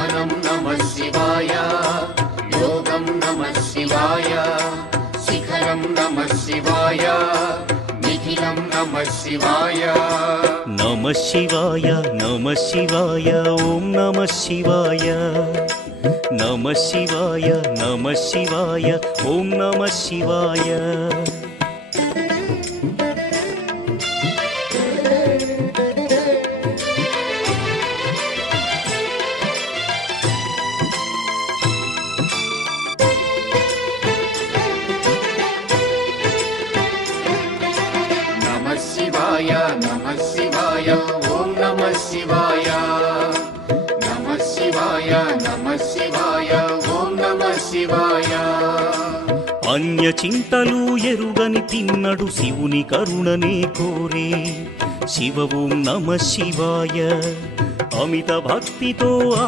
జ్ఞానం నమః శివాయ, యోగం నమః శివాయ, శిఖరం నమః శివాయ, నిఖిలం నమః శివాయ. నమః శివాయ నమః శివాయ ఓం నమః శివాయ. నమః శివాయ నమః శివాయ ఓం నమః శివాయ. నమః శివాయ నమః శివాయ ఓం నమః శివాయ. నమః శివాయ నమః శివాయ ఓం నమః శివాయ. అన్య చింతలు ఎరుగని తిన్నడు శివుని కరుణనే కోరే. శివ ఓం నమః శివాయ. అమిత భక్తితో